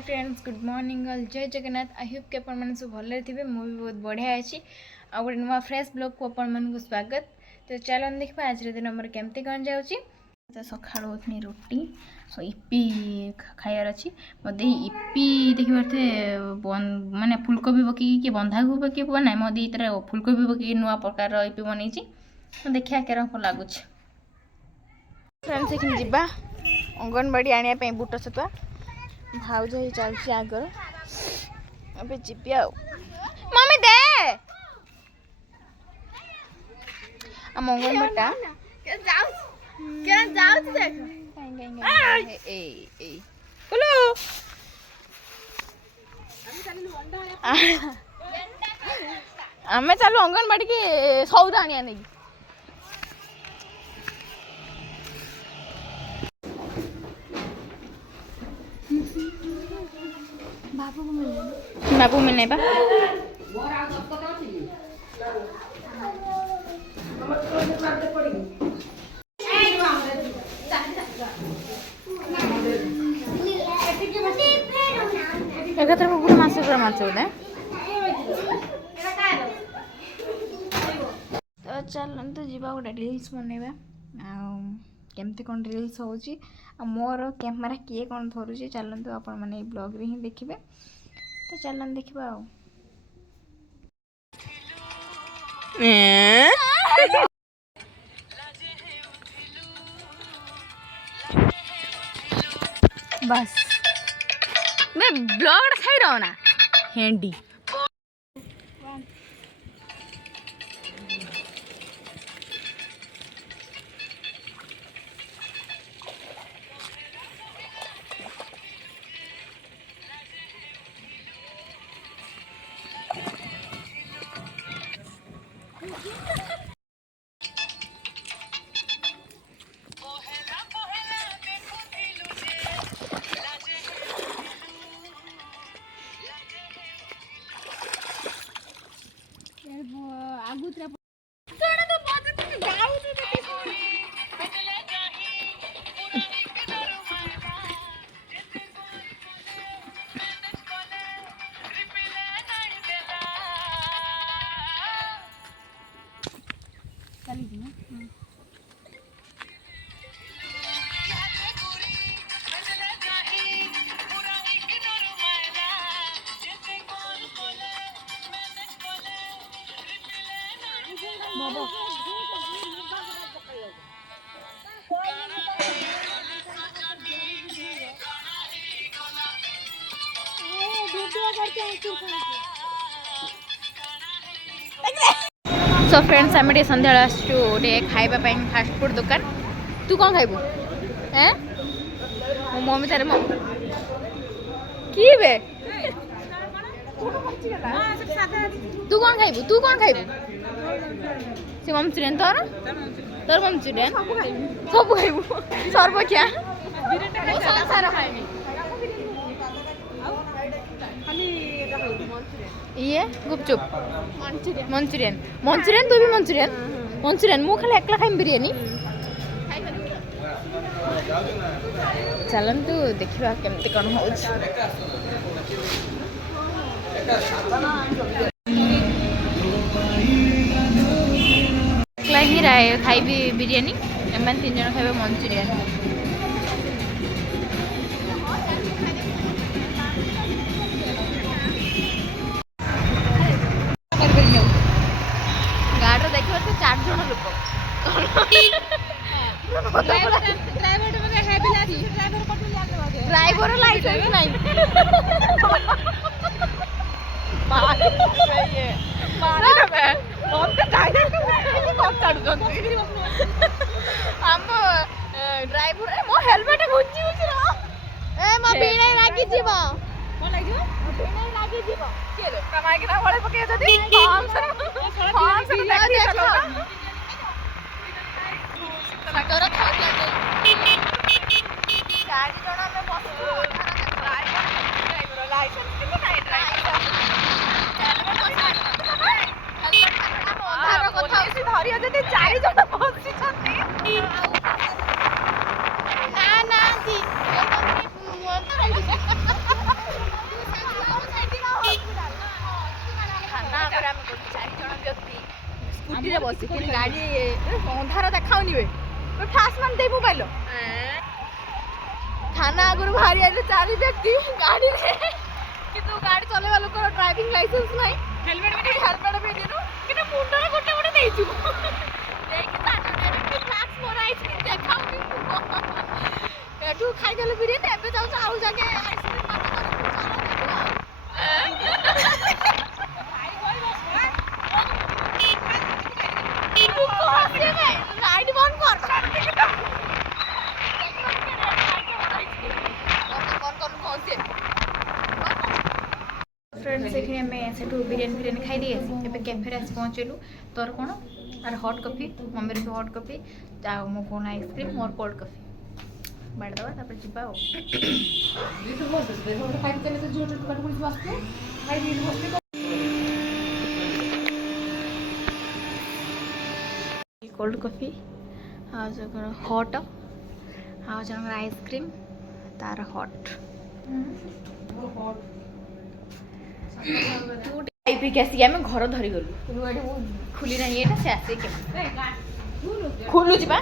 Hi friends good morning all जय Jagannath. I hope कि अपन मैंने सब भले थे। मु भी बहुत बढ़िया अच्छी आ गए नुआ फ्रेश ब्लॉग को अपन मन को स्वागत। तो चलो देखा आज दिन आम केमती कौन जाऊँगी। तो सका उठनी रुटी सो इपी खायार अच्छी मत इपी देखी पारे मानने फुलकोबी पकई बंधाकोबी पकई बनाए मत ये फुलकोबी पकई नुआ प्रकार इपी बनई देखा के लगुच फ्रेंड्स ये जीवा अंगनवाड़ी आने बुट सतुआ भाउज ही चलती आगर अबे जीपी आ मम्मी दे आ अंगनवाड़ा आमे चलू अंगनवाड़ी के सौदा आनिया नहीं बाबू मिलने बा एकाथर पूरा मास होता तो चलते जीवा गोटे रिल्स बनवा केमती कौन रिल्स हो मोर कैमेरा किए कौन धरुचे चलते आपण मैंने ब्लॉग रे ही देखिए। तो चलन देखा बस मैं ब्लॉग खाई रहा ना हैंडी सो फ्रेंड्स आम सन्ध्या गोटे खाइबा फास्ट फूड दुकान तू कौन खाइबू हैं मो मम्मी तारे मो की बे तू कौन खाइबू से मंचूरियन तोर तोर मंचूरियन सब खाइबू सर्व क्या संसार खाइबी ये गुपचुप मंचूरियन मंचूरियन तू भी मंचूरियन मु खाली एकला खाइम बिरयानी चलतु देखा केमती कौन हो खाइबी बिरयानी एम 3 जन खाइबे मंचूरियन गाड़ी देखिए तो 4 जन लोक ड्राइवर लाइसेंस नहीं ड्राइवर मो हेलमेट घुंची ए मो बीणे लागी जीव कोन लागी बीणे लागी जीव के रे कमाई के ना बळे पके जदी हम सर देखि चलो तोरा खाओ गाड़ी जणा में बसो ड्राइवर लाइसेंस के नहीं ड्राइवर अंधार कथा होसी धरिया जदी 4 जण बसि छथि ना ना जी ବସିକି ଗାଡ଼ି ଅନ୍ଧାର ଦେଖାଉନି ବେ ଫ୍ଲାସ୍ ମାନ ଦେଇ ମୋବାଇଲ थाना आगुरी बाहरी आइले 4 व्यक्ति गाड़ी रे किंतु गाड़ी चलेवा लोकर ड्राइविंग लाइसेंस नाही हेलमेट भी दिनु किने मुंडर गोटे गोटे देइछु देख साटरडे फ्लैक्स मोराइछ कि देखाउनी एठू खाइ गेल बिरियानी एबे जाउ आउ जाके आइसक्रीम माता करे चाला देखियो गाड़ी बंद कर फ्रेंड्स देखिए आम से बिरियानी खाई दिए ए कैफे आस पहुँचलु तोर कौन आर हट कॉफी मम्मी भी हट कॉफी जाओ मो कौन आइसक्रीम मोर कोल्ड कॉफी बाड़दवा तापर जीवा कोल्ड कॉफी हट आर आइसक्रीम तार हट आम घर धरी गलु खुली ना ये से आसे खोलुची बा